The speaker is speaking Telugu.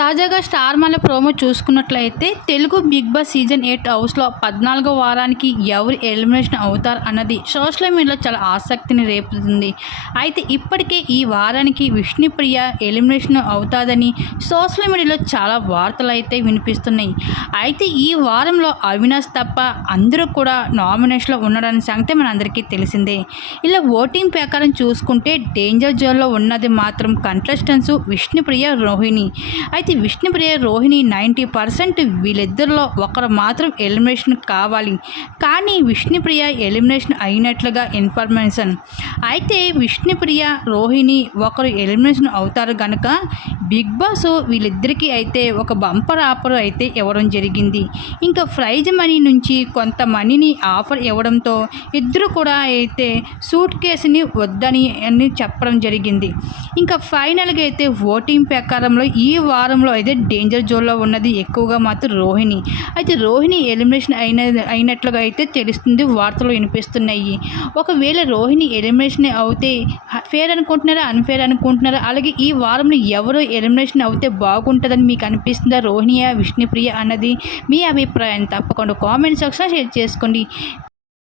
తాజాగా స్టార్ మాల ప్రోమో చూసుకున్నట్లయితే తెలుగు బిగ్ బాస్ సీజన్ 8 హౌస్లో 14వ వారానికి ఎవరు ఎలిమినేషన్ అవుతారు అన్నది సోషల్ మీడియాలో చాలా ఆసక్తిని రేపుతుంది. అయితే ఇప్పటికే ఈ వారానికి విష్ణుప్రియ ఎలిమినేషన్ అవుతాదని సోషల్ మీడియాలో చాలా వార్తలు అయితే వినిపిస్తున్నాయి. అయితే ఈ వారంలో అవినాష్ తప్ప అందరూ కూడా నామినేషన్లో ఉన్నారనే సంగతి మనందరికీ తెలిసిందే. ఇలా ఓటింగ్ ప్రకారం చూసుకుంటే డేంజర్ జోన్లో ఉన్నది మాత్రం కంటెస్టెంట్స్ విష్ణుప్రియ, రోహిణి. అయితే విష్ణుప్రియ, రోహిణి 90% వీళ్ళిద్దరిలో ఒకరు మాత్రం ఎలిమినేషన్ కావాలి. కానీ విష్ణుప్రియ ఎలిమినేషన్ అయినట్లుగా ఇన్ఫర్మేషన్. అయితే విష్ణుప్రియ, రోహిణి ఒకరు ఎలిమినేషన్ అవుతారు కనుక బిగ్ బాస్ వీళ్ళిద్దరికీ అయితే ఒక బంపర్ ఆఫర్ అయితే ఇవ్వడం జరిగింది. ఇంకా ప్రైజ్ మనీ నుంచి కొంత మనీని ఆఫర్ ఇవ్వడంతో ఇద్దరు కూడా అయితే సూట్ కేసుని వద్దని చెప్పడం జరిగింది. ఇంకా ఫైనల్గా అయితే ఓటింగ్ ప్రకారంలో ఈ వారంలో అయితే డేంజర్ జోన్లో ఉన్నది ఎక్కువగా మాత్రం రోహిణి. అయితే రోహిణి ఎలిమినేషన్ అయినట్లుగా అయితే తెలుస్తుంది, వార్తలు వినిపిస్తున్నాయి. ఒకవేళ రోహిణి ఎలిమినేషన్ అవుతే ఫేర్ అనుకుంటున్నారా, అన్ఫేర్ అనుకుంటున్నారా? అలాగే ఈ వారంలో ఎవరు ఎలిమినేషన్ అవుతే బాగుంటుందని మీకు అనిపిస్తుందా, రోహిణియా, విష్ణుప్రియ అన్నది మీ అభిప్రాయం తప్పకుండా కామెంట్ సెక్షన్లో షేర్ చేసుకోండి.